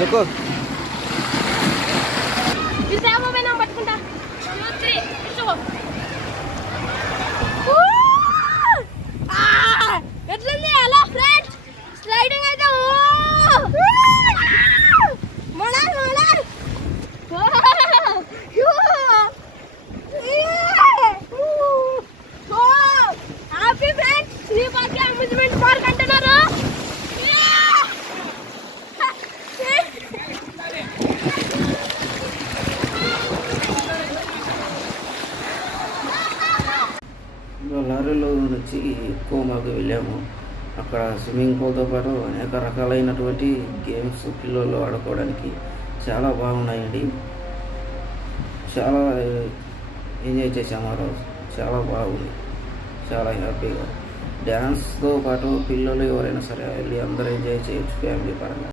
ఎక్కువ పట్టుకుంటా ఎట్లుంది అలా ఫ్రెండ్స్ స్లైడింగ్ అయితే హ్యాపీ ఫ్రెండ్స్ శ్రీపార్క్ అమ్యూజ్మెంట్ పార్క్ అంటున్నారు. లారీలో నుంచి కోమాకు వెళ్ళాము. అక్కడ స్విమ్మింగ్ పూల్తో పాటు అనేక రకాలైనటువంటి గేమ్స్ పిల్లలు ఆడుకోవడానికి చాలా బాగున్నాయండి. చాలా ఎంజాయ్ చేసాము ఆ రోజు. చాలా బాగుంది, చాలా హ్యాపీగా. డ్యాన్స్తో పాటు పిల్లలు ఎవరైనా సరే వెళ్ళి అందరూ ఎంజాయ్ చేయొచ్చు ఫ్యామిలీ పరంగా.